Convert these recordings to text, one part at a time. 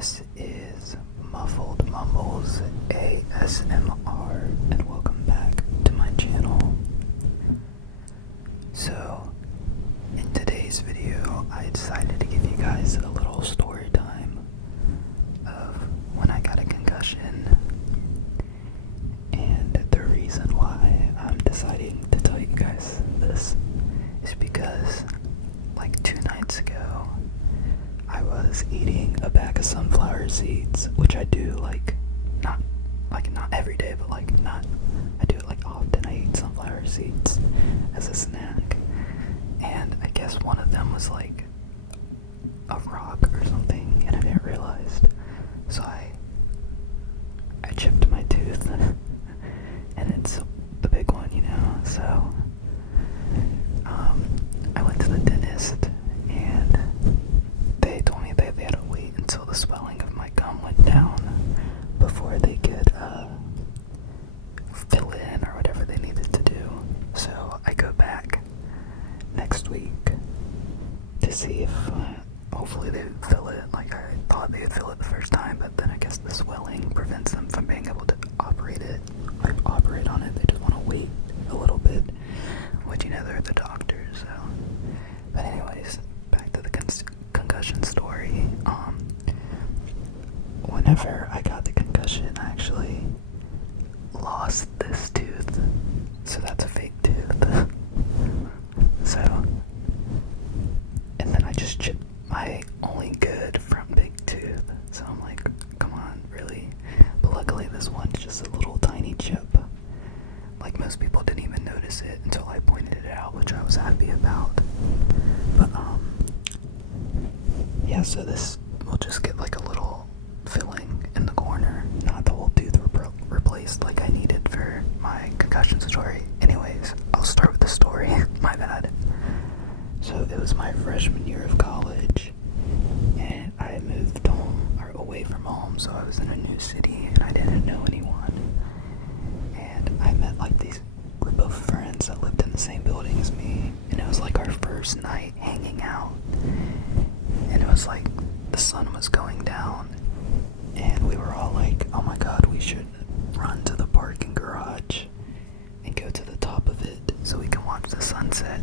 This is Muffled Mumbles ASMR, and welcome back to my channel. So, in today's video, I decided to give you guys a little story time of when I got a concussion, and the reason why I'm deciding to tell you guys this is because, like 2 nights ago, I was eating a bag of sunflower seeds, which I do not every day, but I do it often. I eat sunflower seeds as a snack, and I guess one of them was like a rock or something, and I didn't realize. So I chipped my tooth, and it's the big one, So I went to the dentist, and they told me that they had to wait until the swelling of my gum went down before they could fill it in or whatever they needed to do. So I go back next week to see if hopefully they would fill it like I thought they would fill it the first time, but then I guess the swelling prevents them from being able to operate on it. They just want to wait a little bit, which they're the doctors. So, but anyways, back to the concussion story. Whenever I got the concussion, I actually lost this tooth, so that's a fake tooth. So, and then I just chipped my only good front big tooth, so I'm like, come on, really? But luckily this one's just a little tiny chip. Like, most people didn't even notice it until I pointed it out, which I was happy about. But yeah, so this will just get like a little filling in the corner, not the whole tooth replaced like I needed for my concussion story. Anyways, I'll start with the story. My bad. So it was my freshman year of college, and I moved home, or away from home, so I was in a new city, and I didn't know anyone. And I met these group of friends that lived in the same building as me, and it was like our first night hanging out. And it was like the sun was going down, and we were all like, oh my god, we should run to the parking garage and go to the top of it so we can watch the sunset.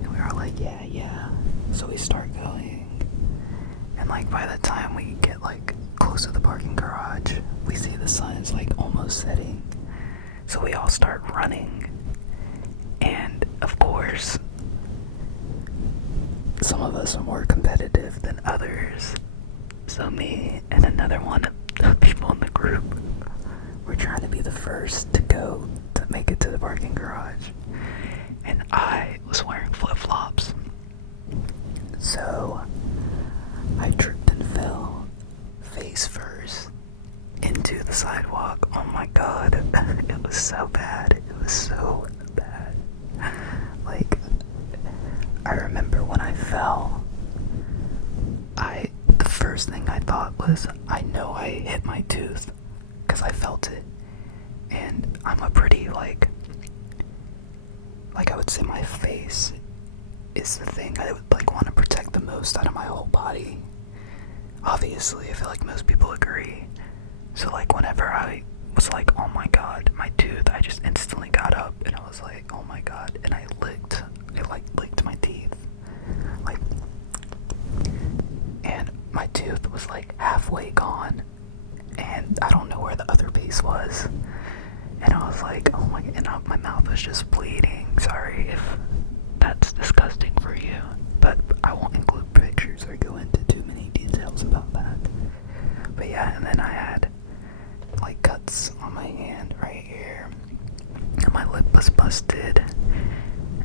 And we were all like, yeah. So we start going, and by the time we get close to the parking garage, we see the sun is almost setting. So we all start running, and of course, some of us are more competitive than others. So me and another one of the people in the group were trying to be the first to go to make it to the parking garage. And I was wearing flip-flops. So I tripped and fell face first into the sidewalk. Oh my god, it was so bad. It was so bad. I remember when I fell, the first thing I thought was, I know I hit my tooth, because I felt it. And I'm a pretty, I would say my face is the thing I would, want to protect the most out of my whole body. Obviously, I feel like most people agree. So, whenever I was like, oh my god, my tooth, I just instantly got up, and I was like, oh my god, and I licked my teeth. And my tooth was, halfway gone, and I don't know where the other piece was. And I was like, oh my god, and my mouth was just bleeding. Sorry if that's disgusting for you, but I won't include pictures or go into too many details about that. But yeah, and then I had cuts on my hand right here, and my lip was busted.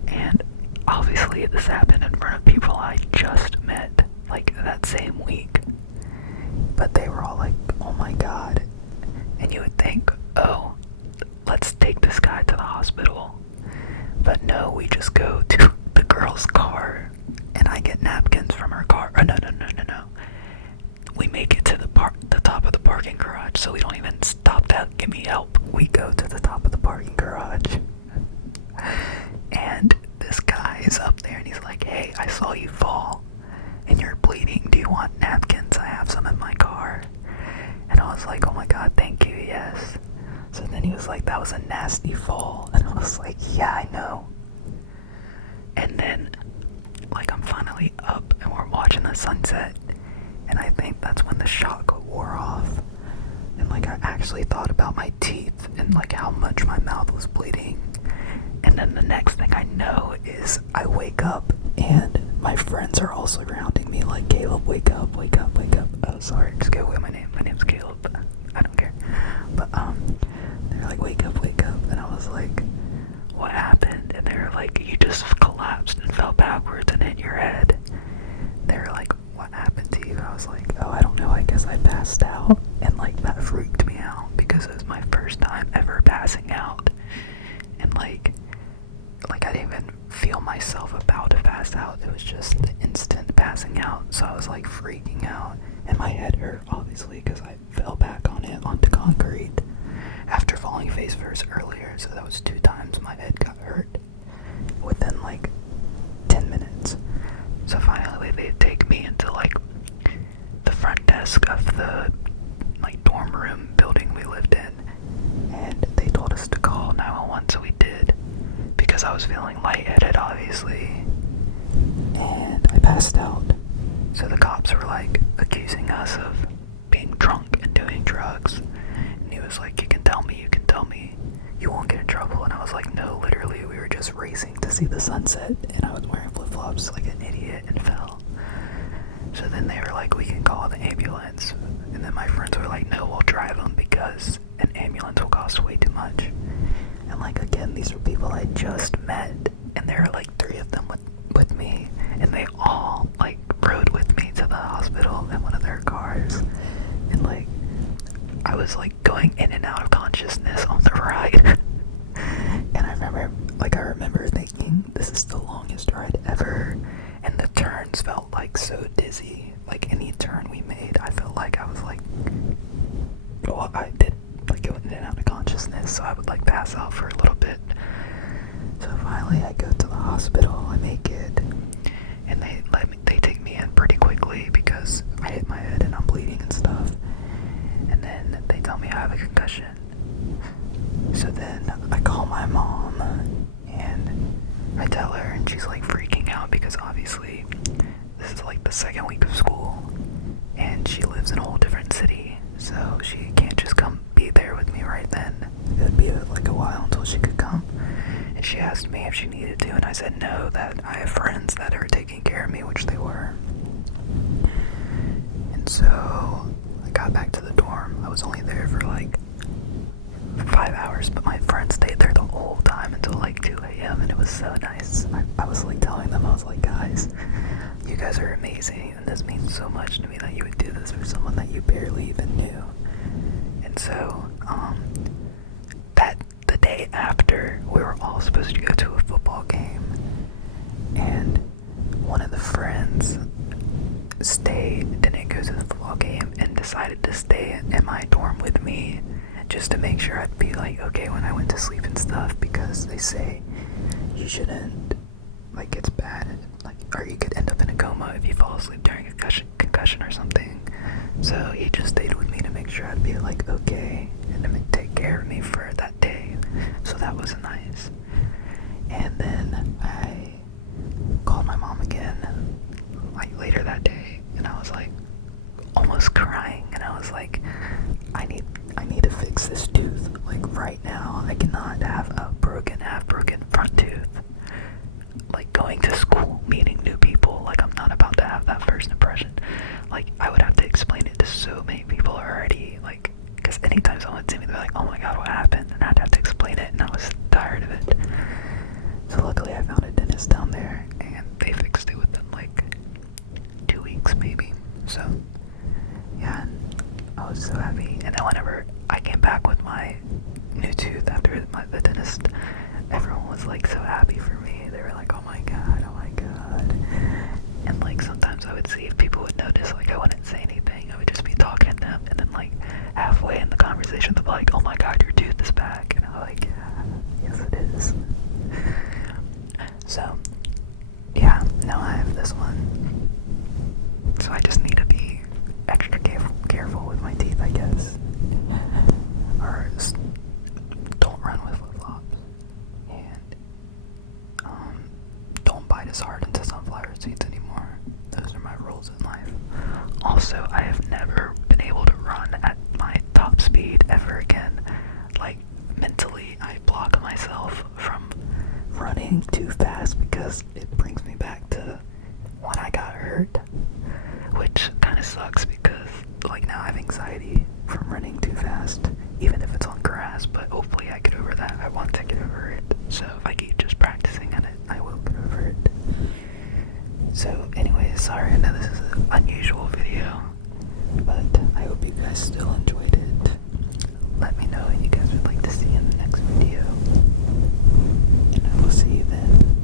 And obviously this happened in front of people I just met that same week, but they were all like, oh my god. And you would think, oh, let's take this guy to the hospital. But no, we just go to the girl's car, and I get napkins from her car. Oh, no. We make it to the top of the parking garage, so we don't even stop to give me help. We go to the top of the parking garage, and this guy is up there, and he's like, hey, I saw you fall, and you're bleeding. Do you want napkins? I have some in you, yes. So then he was like, that was a nasty fall. And I was like, yeah, I know. And then, like, I'm finally up and we're watching the sunset. And I think that's when the shock wore off. And, like, I actually thought about my teeth and, like, how much my mouth was bleeding. And then the next thing I know is I wake up and my friends are all surrounding me like, Caleb, wake up, wake up, wake up. Oh, sorry, just give away my name. My name's Caleb. I don't care. But, they're like, wake up, wake up. And I was like, what happened? And they were like, you just collapsed and fell backwards and hit your head. They were like, what happened to you? I was like, oh, I don't know, I guess I passed out. And, like, that freaked me out because it was my first time ever passing out. And, like I didn't even feel myself about to pass out. It was just the instant passing out. So I was, like, freaking out. And my head hurt, obviously, because I fell back on it onto concrete after falling face first earlier. So that was 2 times my head got hurt within, like, 10 minutes. So finally they take me into, like, the front desk of the, like, dorm room building we lived in. And they told us to call 911, so we did. Because I was feeling lightheaded, obviously. And I passed out. So the cops were, like, accusing us of being drunk and doing drugs. And he was like, you can tell me, you won't get in trouble. And I was like, no, literally, we were just racing to see the sunset. And I was wearing flip-flops like an idiot and fell. So then they were like, we can call the ambulance. And then my friends were like, no, we'll drive them because an ambulance will cost way too much. And, like, again, these were people I just met. And there were, like, 3 of them with me. And they all, like, rode with me to the hospital in one of their cars. And, like, I was, like, going in and out of consciousness on the ride. And I remember thinking, this is the longest ride ever. And the turns felt, like, so dizzy. Like, any turn we made, I felt like I was, like, well, I did, like, go in and out of consciousness, so I would, like, pass out for a little bit. So finally I go to the hospital, I make it, and they take me in pretty quickly because I hit my head and I'm bleeding and stuff. And then they tell me I have a concussion. So then I call my mom and I tell her, and she's, like, freaking out because obviously this is, like, the second week of school and she lives in a whole different city, so she can't just come be there with me right then. It would be, like, a while until she could come. And she asked me if she needed to, and I said no, that I have friends that are taking care of me, which they were. And so I got back to the dorm. I was only there for, like, 5 hours, but my friends stayed there the whole time until, like, 2 a.m. and it was so nice. I was, like, telling them, I was like, guys, you guys are amazing, and this means so much to me that you would do this for someone that you barely even knew. And so, the day after, we were all supposed to go to a football game, and one of the friends didn't go to the football game, and decided to stay in my dorm with me, just to make sure I'd be, like, okay when I went to sleep and stuff, because they say you shouldn't, like, it's bad, like, or you could end up in a coma if you fall asleep during a concussion or something. So he just stayed with me to make sure I'd be, like, okay, and to take care of me for that day. So that was nice. And then I called my mom again, like, later that day, and I was, like, almost crying, and I was like, I need to fix this tooth, like, right now. I cannot have a half broken front tooth, like, going to school, meeting new people. Like, I'm not about to have that first impression. Like, I would have to explain it to so many people already, like, because anytime someone would see me, they're like, oh my god, what happened? And I'd have to explain it, and I was tired of it. So luckily I found a dentist down there, and they fixed it within, like, 2 weeks maybe. So yeah, I was so happy. And then whenever I came back with my new tooth after the dentist, everyone was, like, so happy for me. They were like, oh my god, oh my god. And, like, sometimes I would see if people would notice, like, I wouldn't say anything. I would just be talking to them, and then, like, halfway in the conversation they'd be like, oh my god, your tooth is back. And I'm like, yeah, yes it is. So yeah, now I have this one. So I just need to be extra careful with my teeth, I guess. or don't run with flip-flops, and don't bite as hard into sunflower seeds anymore. Those are my rules in life. Also, I have never been able to run at my top speed ever again. Like, mentally, I block myself from running too fast because it brings me back to when I got hurt, which kind of sucks because, like, now I have anxiety from running too fast, even if it's on grass, but hopefully I get over that. I want to get over it, so if I keep just practicing on it, I will get over it. So anyways, sorry, I know this is an unusual video, but I hope you guys still enjoyed it. Let me know what you guys would like to see in the next video, and I will see you then.